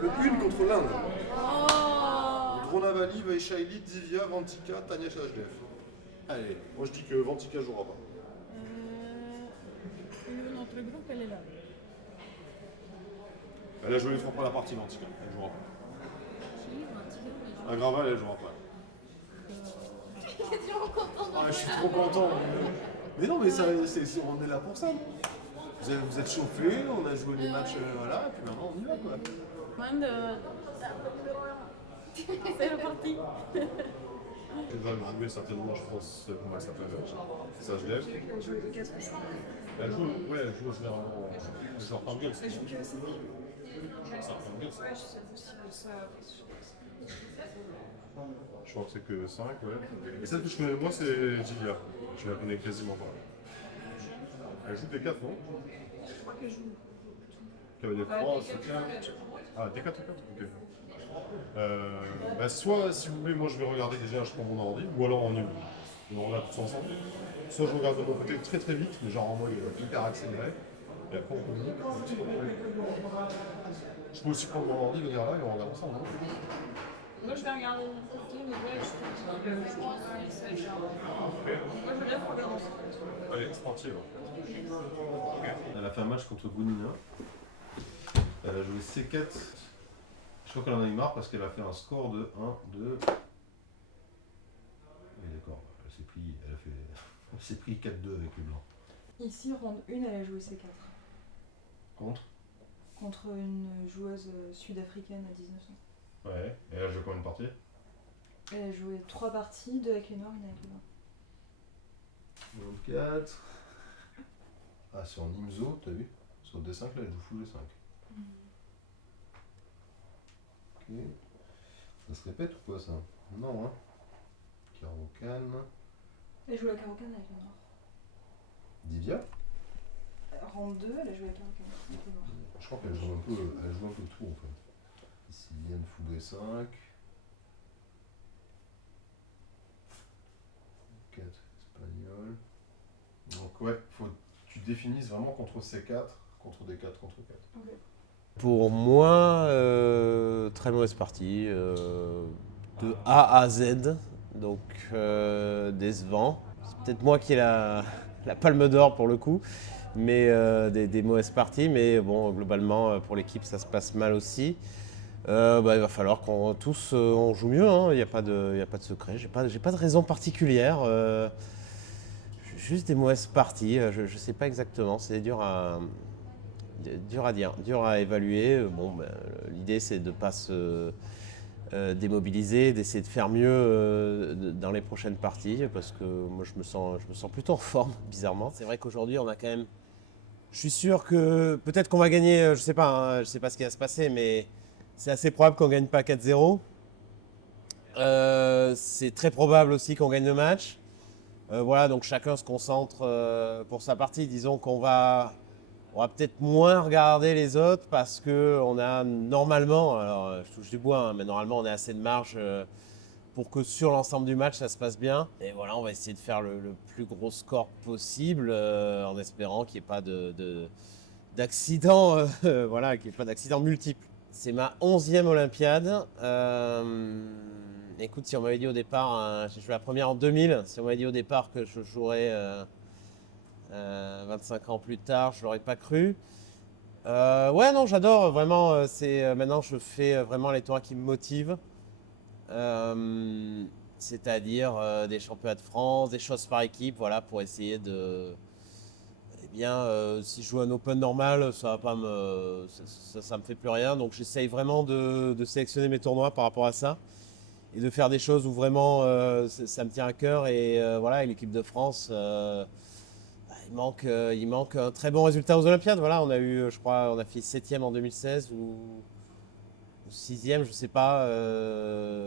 Le 1 contre l'Inde. Oh. Dronavali, Vaishaili, Divya, Vantika, Tania HDF. Allez, moi je dis que Vantika jouera pas. Notre groupe, elle est là. Elle a joué les 3 premières parties, Vantika. Elle jouera pas. Qui? À Graval, elle jouera pas. Il est toujours content. Ah, je suis trop content. Mais non, mais ça, on est là pour ça. Vous êtes chauffés, on a joué les matchs, voilà, et puis maintenant on y va quoi. Mande. C'est reparti. Elle va jouer certainement, je pense, comment elle s'appelle, ça je lève. Elle joue les 4 Elle joue, ouais, elle joue généralement, genre Pringles. Elle joue que à 5. Ça, Pringles. Ouais, je sais aussi ça. Je crois que c'est que 5, ouais. Et celle que je connais moi, c'est Gilia. Je la connais quasiment pas. Elle joue des 4, non? Je crois qu'elle joue. Cavalier 3, c'est 4. Ah, des 4, ok. Bah, soit, si vous voulez, moi je vais regarder déjà, je prends mon ordi, ou alors en une. On regarde tous ensemble. Soit je regarde de mon côté très très vite, mais genre en mode hyper accéléré. Et après on communique. Je peux aussi prendre mon ordi, venir là et on regarde ensemble. Moi, je vais regarder mon côté, mais ouais, je te dis que je pense que ça genre. Moi, je veux bien qu'on regarde ensemble. Allez, c'est parti. Elle a fait un match contre Gounina. Elle a joué C4. Je crois qu'elle en a eu marre parce qu'elle a fait un score de 1, 2. Oui, d'accord. Elle s'est pris 4-2 avec les blancs. Ici, ronde 1, elle a joué C4. Contre? Contre une joueuse sud-africaine à 19 ans. Ouais. Et elle a joué combien de parties? Elle a joué 3 parties, 2 avec les noirs, 1 avec les blancs. 24. Ah, c'est en Imzo, t'as vu? Sur D5, là, elle joue full D5. Ok. Ça se répète ou quoi ça? Non, hein. Carocane. Elle joue la carocane avec les noirs. Divya? Ronde 2, elle a joué la carocane avec les noirs. Je crois qu'elle joue un peu tout en fait. Sicilienne full D5. 4 espagnol. Donc ouais, faut que tu définisses vraiment contre C4, contre D4, contre 4. Ok. Pour moi, très mauvaise partie, de A à Z, donc décevant. C'est peut-être moi qui ai la palme d'or pour le coup, mais des mauvaises parties, mais bon, globalement, pour l'équipe, ça se passe mal aussi. Il va falloir qu'on tous on joue mieux, hein. Il n'y a pas de secret, j'ai pas de raison particulière. Juste des mauvaises parties, je ne sais pas exactement, c'est dur à dire, dur à évaluer. Bon, l'idée c'est de ne pas se démobiliser, d'essayer de faire mieux dans les prochaines parties, parce que moi je me sens plutôt en forme, bizarrement. C'est vrai qu'aujourd'hui on a quand même... Je suis sûr que peut-être qu'on va gagner, je sais pas, hein, je sais pas ce qui va se passer, mais c'est assez probable qu'on ne gagne pas 4-0. C'est très probable aussi qu'on gagne le match. Voilà, donc chacun se concentre pour sa partie. Disons qu'on va peut-être moins regarder les autres parce qu'on a normalement, alors je touche du bois, hein, mais normalement on a assez de marge pour que sur l'ensemble du match ça se passe bien. Et voilà, on va essayer de faire le plus gros score possible en espérant qu'il n'y ait pas d'accident, voilà, qu'il n'y ait pas d'accident multiple. C'est ma 11e Olympiade. Écoute, si on m'avait dit au départ, j'ai joué la première en 2000, si on m'avait dit au départ que je jouerais 25 ans plus tard, je l'aurais pas cru. Ouais, non, j'adore vraiment. Maintenant, je fais vraiment les tournois qui me motivent. C'est-à-dire des championnats de France, des choses par équipe, voilà, pour essayer de. Eh bien, si je joue un Open normal, ça va pas ça me fait plus rien. Donc, j'essaye vraiment de sélectionner mes tournois par rapport à ça et de faire des choses où vraiment ça me tient à cœur. Et voilà, avec l'équipe de France. Il manque un très bon résultat aux Olympiades. Voilà, on a eu, je crois, on a fait 7e en 2016 ou 6e, je sais pas.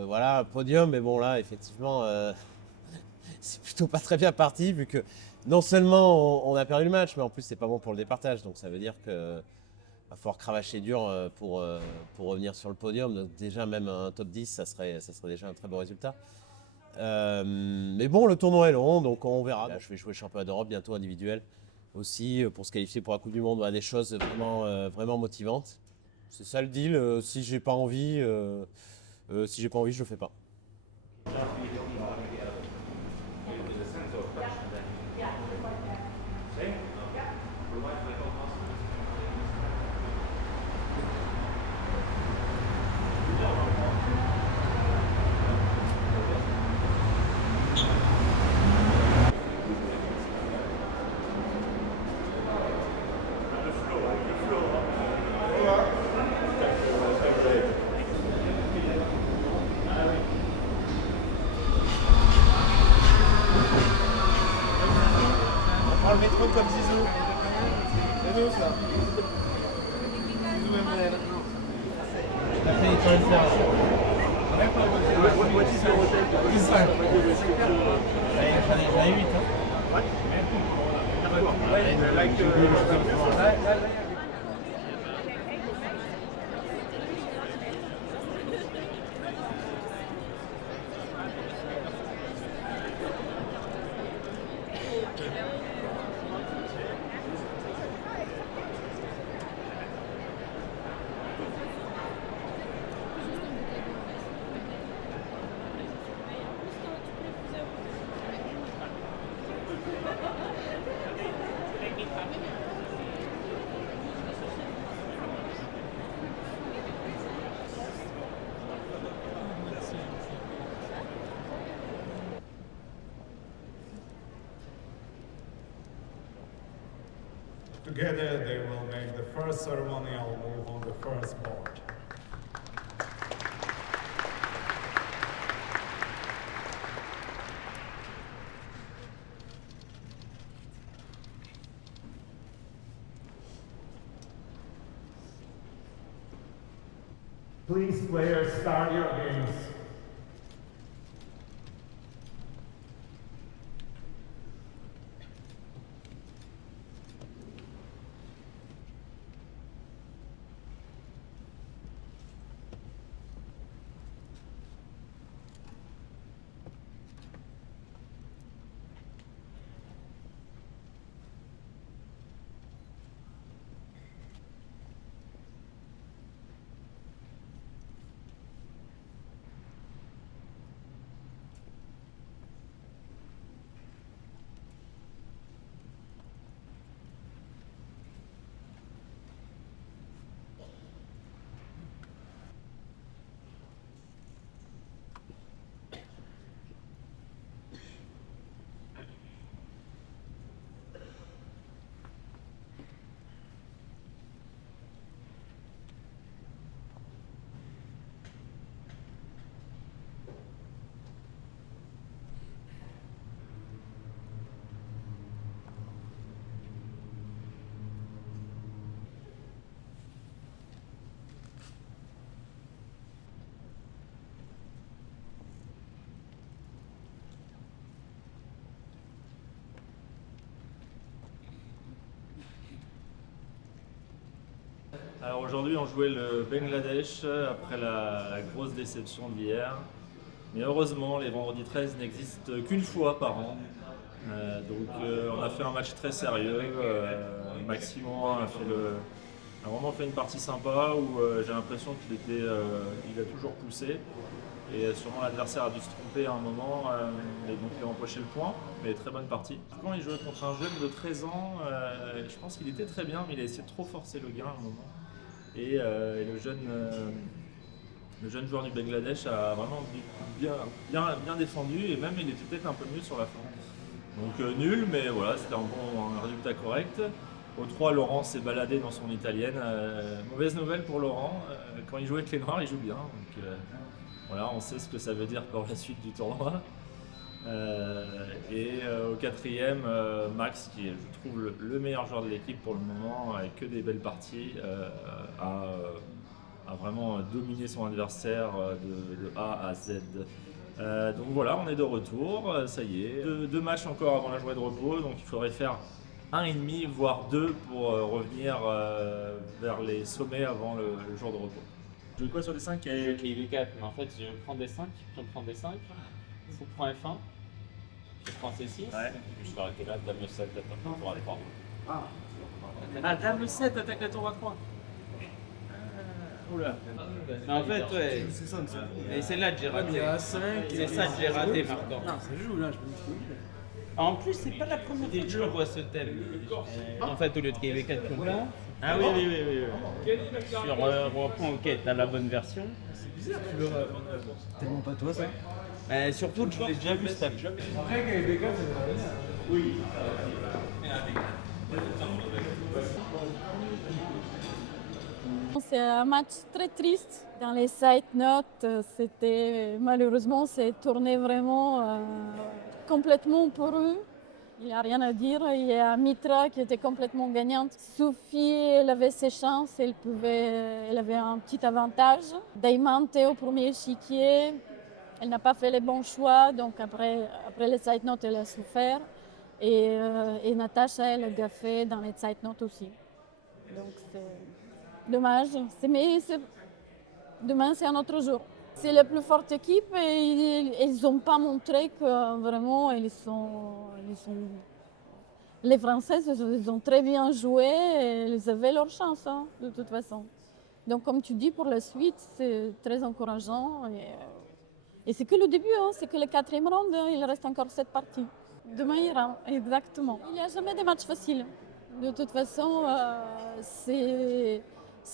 Voilà, un podium, mais bon, là, effectivement, c'est plutôt pas très bien parti, vu que non seulement on a perdu le match, mais en plus, c'est pas bon pour le départage. Donc, ça veut dire que va falloir cravacher dur pour revenir sur le podium. Donc, déjà, même un top 10, ça serait déjà un très bon résultat. Mais bon, le tournoi est long, donc on verra. Là, je vais jouer championnat d'Europe bientôt individuel aussi pour se qualifier pour la Coupe du Monde. Voilà, des choses vraiment motivantes. C'est ça le deal. Si j'ai pas envie, je le fais pas. On prend le métro comme Zizou. C'est nous ça. Zizou et Manel. T'as fait l'étoile faire. J'en ai 8 hein. Together they will make the first ceremonial move on the first board. Please, players, start your games. Alors aujourd'hui on jouait le Bangladesh après la grosse déception d'hier. Mais heureusement les vendredis 13 n'existent qu'une fois par an. On a fait un match très sérieux. Maximon a vraiment fait une partie sympa où j'ai l'impression il a toujours poussé. Et sûrement l'adversaire a dû se tromper à un moment et donc il a empoché le point. Mais très bonne partie. Quand il jouait contre un jeune de 13 ans, je pense qu'il était très bien mais il a essayé de trop forcer le gain à un moment. Et le jeune joueur du Bangladesh a vraiment bien défendu et même il était peut-être un peu mieux sur la fin. Donc nul, mais voilà, c'était un résultat correct. Au 3, Laurent s'est baladé dans son italienne. Mauvaise nouvelle pour Laurent, quand il joue avec les Noirs, il joue bien. Donc voilà, on sait ce que ça veut dire pour la suite du tournoi. Au 4e, Max, qui est, je trouve, le meilleur joueur de l'équipe pour le moment, avec que des belles parties, a vraiment dominé son adversaire de A à Z. Donc voilà, on est de retour, ça y est. Deux matchs encore avant la journée de repos, donc il faudrait faire 1,5 voire 2 pour revenir vers les sommets avant le jour de repos. Je joue quoi sur les 5 Je clique V4, mais en fait je prends des 5, je prends F1, je prends C6, je vais arrêter là, dame 7, attends, pour aller prendre. Ah, table 7, attaque la tour à 3. Oula. Mais en fait, ouais. C'est ça, Et c'est là que j'ai raté. Il y a 5. C'est ça que j'ai raté, Martin. Non, ça joue là, je peux dire. En plus, c'est pas la première fois que je vois ce thème. En fait, au lieu de qu'il y avait 4 combats. Ah oui, oui, oui, oui. Sur reprend, ok, t'as la bonne version. Tu l'auras tellement pas toi, ça. Surtout, je l'ai déjà vu ce thème. Après, quand il y avait des gars, ça va bien. Oui. C'est un match très triste. Dans les side notes, c'était malheureusement, c'est tourné vraiment complètement pour eux. Il n'y a rien à dire. Il y a Mitra qui était complètement gagnante. Sophie, elle avait ses chances, elle avait un petit avantage. Daimante au premier échiquier, elle n'a pas fait les bons choix, donc après les side notes, elle a souffert. Et Natacha, elle a gaffé dans les side notes aussi. Donc c'est dommage. Demain, c'est un autre jour. C'est la plus forte équipe et ils n'ont pas montré que vraiment les Françaises, ils ont très bien joué et ils avaient leur chance de toute façon. Donc comme tu dis, pour la suite, c'est très encourageant. Et c'est que le début, c'est que le 4e round, il reste encore 7 parties. Demain ira, exactement. Il n'y a jamais de match facile. De toute façon, c'est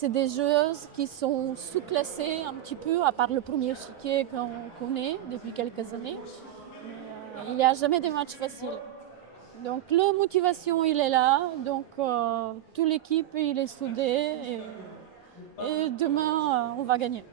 des joueuses qui sont sous-classées un petit peu, à part le premier échiquier qu'on connaît depuis quelques années. Il n'y a jamais de match facile. Donc la motivation, il est là. Donc toute l'équipe, il est soudée. Et demain, on va gagner.